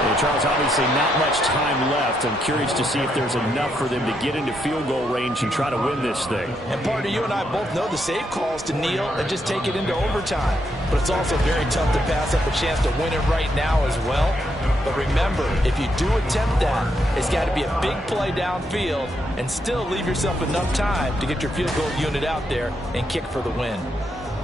And Charles, obviously not much time left. I'm curious to see if there's enough for them to get into field goal range and try to win this thing. And partner, you and I both know the safe calls to kneel and just take it into overtime. But it's also very tough to pass up a chance to win it right now as well. But remember, if you do attempt that, it's got to be a big play downfield and still leave yourself enough time to get your field goal unit out there and kick for the win.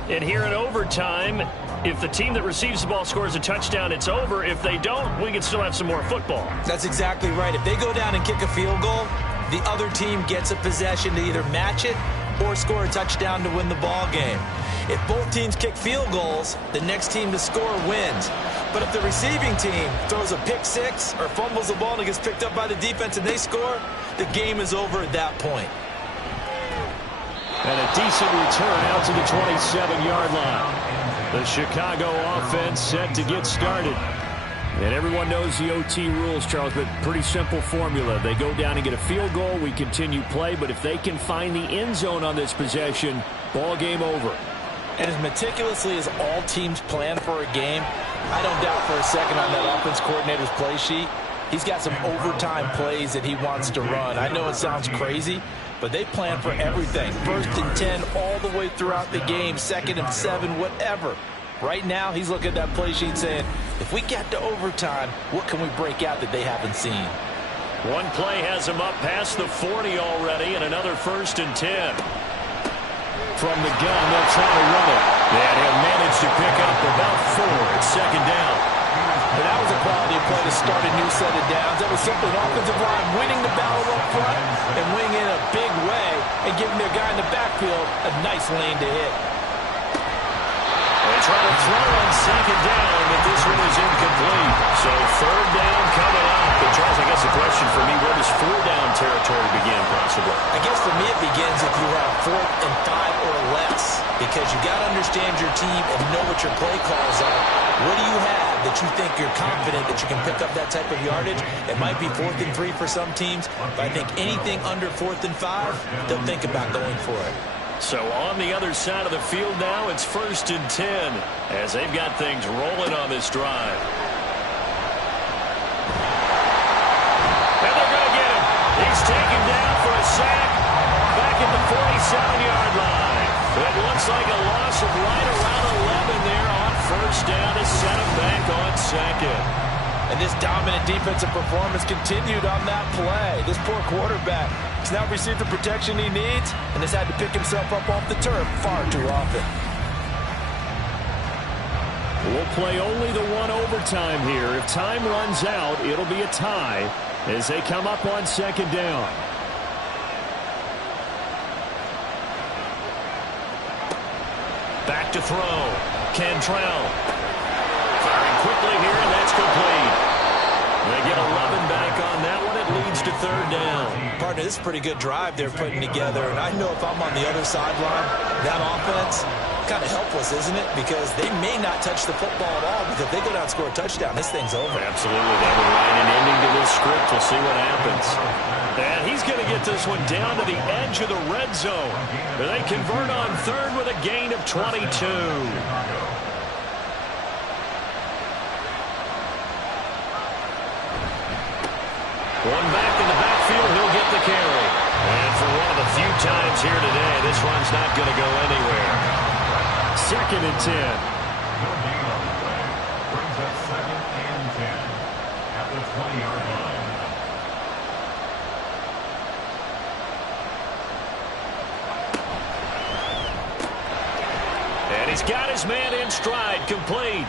And here in overtime, if the team that receives the ball scores a touchdown, it's over. If they don't, we can still have some more football. That's exactly right. If they go down and kick a field goal, the other team gets a possession to either match it or score a touchdown to win the ball game. If both teams kick field goals, the next team to score wins. But if the receiving team throws a pick six or fumbles the ball and it gets picked up by the defense and they score, the game is over at that point. And a decent return out to the 27-yard line. The Chicago offense set to get started. And everyone knows the OT rules, Charles, but pretty simple formula. They go down and get a field goal, we continue play, but if they can find the end zone on this possession, ball game over. And as meticulously as all teams plan for a game, I don't doubt for a second on that offense coordinator's play sheet, he's got some overtime plays that he wants to run. I know it sounds crazy, but they plan for everything. 1st and 10 all the way throughout the game, 2nd and 7, whatever. Right now, he's looking at that play sheet saying, if we get to overtime, what can we break out that they haven't seen? One play has him up past the 40 already, and another 1st and 10. From the gun, they'll try to run it. And he'll manage to pick up about 4. It's 2nd down. And that was a quality play to start a new set of downs. That was simply an offensive line winning the battle up front and winning in a big way and giving their guy in the backfield a nice lane to hit. They try to throw on 2nd down, but this one is incomplete. So 3rd down coming up. But Charles, I guess the question for me, where does 4 down territory begin possibly? I guess for me it begins if you have 4th and 5 or less, because you got to understand your team and know what your play calls are. What do you have that you think you're confident that you can pick up that type of yardage? It might be 4th and 3 for some teams, but I think anything under 4th and 5, they'll think about going for it. So on the other side of the field now, it's 1st and 10 as they've got things rolling on this drive. And they're going to get him. He's taken down for a sack back at the 47-yard line. It looks like a loss of right around 11 there on 1st down to set him back on 2nd. And this dominant defensive performance continued on that play. This poor quarterback has now received the protection he needs and has had to pick himself up off the turf far too often. We'll play only the one overtime here. If time runs out, it'll be a tie as they come up on 2nd down. Back to throw. Cantrell. Firing quickly here, and that's complete. They get 11 back on that one. It leads to 3rd down. Partner, this is a pretty good drive they're putting together. And I know if I'm on the other sideline, that offense, kind of helpless, isn't it? Because they may not touch the football at all, because if they go down and score a touchdown, this thing's over. Absolutely. That would write an ending to this script. We'll see what happens. And he's going to get this one down to the edge of the red zone. They convert on third with a gain of 22. One back in the backfield, he'll get the carry. And for one of the few times here today, this run's not going to go anywhere. 2nd and 10. No gain on the play. Brings up 2nd and 10 at the 20-yard line. And he's got his man in stride, complete.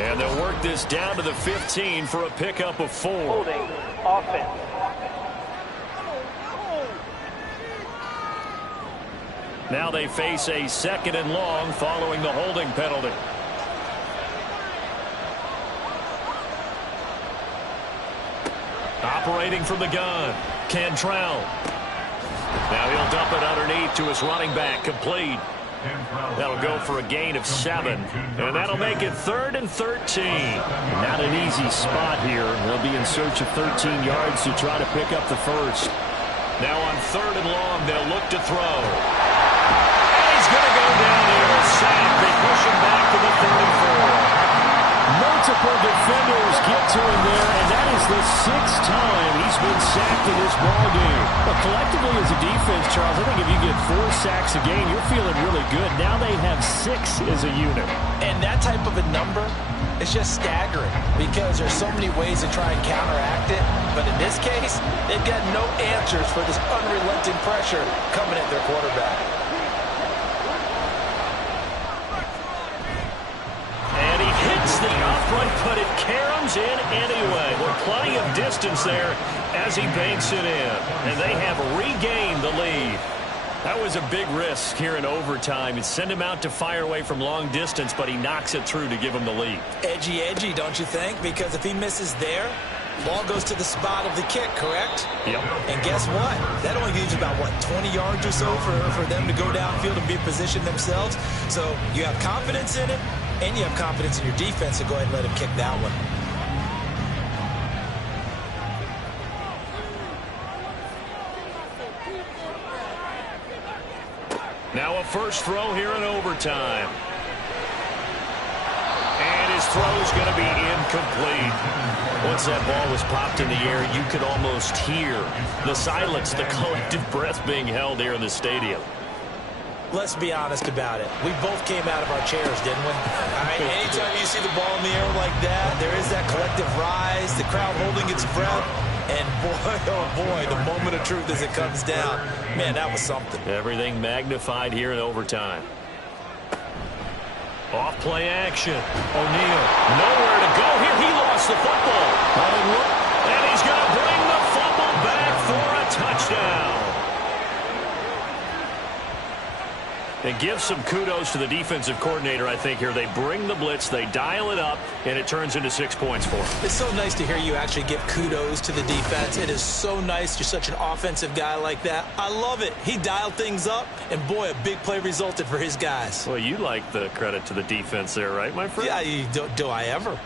And they'll work this down to the 15 for a pickup of 4. Holding offense. Now they face a 2nd and long following the holding penalty. Operating from the gun, Cantrell. Now he'll dump it underneath to his running back, complete. That'll go for a gain of 7, and that'll make it 3rd and 13. Not an easy spot here. They'll be in search of 13 yards to try to pick up the first. Now on 3rd and long, they'll look to throw. And he's going to go down there, sacked. They push him back to the 34. Multiple defenders get to him there, and that is the 6th time he's been sacked in this ballgame. But collectively as a defense, Charles, I think if you get 4 sacks a game, you're feeling really good. Now they have 6 as a unit. And that type of a number is just staggering because there's so many ways to try and counteract it. But in this case, they've got no answers for this unrelenting pressure coming at their quarterback. The upright, but it caroms in anyway. Well, plenty of distance there as he banks it in. And they have regained the lead. That was a big risk here in overtime. It sent him out to fire away from long distance, but he knocks it through to give him the lead. Edgy, don't you think? Because if he misses there, ball goes to the spot of the kick, correct? Yep. And guess what? That only leaves about, 20 yards or so for them to go downfield and be in position themselves. So you have confidence in it, and you have confidence in your defense to go ahead and let him kick that one. Now a first throw here in overtime. And his throw's going to be incomplete. Once that ball was popped in the air, you could almost hear the silence, the collective breath being held here in the stadium. Let's be honest about it. We both came out of our chairs, didn't we? All right, anytime you see the ball in the air like that, there is that collective rise, the crowd holding its breath, and boy, oh boy, the moment of truth as it comes down. Man, that was something. Everything magnified here in overtime. Off play action. O'Neal, nowhere to go here. He lost the football. And he's going to bring the football back for a touchdown. And give some kudos to the defensive coordinator, I think, here. They bring the blitz, they dial it up, and it turns into 6 points for them. It's so nice to hear you actually give kudos to the defense. It is so nice. You're such an offensive guy like that. I love it. He dialed things up, and boy, a big play resulted for his guys. Well, you like the credit to the defense there, right, my friend? Yeah, do I ever?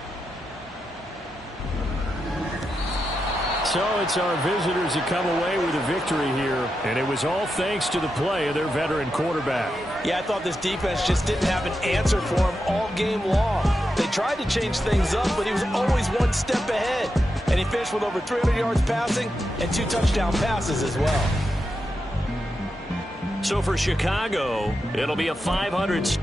So it's our visitors that come away with a victory here, and it was all thanks to the play of their veteran quarterback. Yeah, I thought this defense just didn't have an answer for him all game long. They tried to change things up, but he was always one step ahead. And he finished with over 300 yards passing and 2 touchdown passes as well. So for Chicago, it'll be a 500...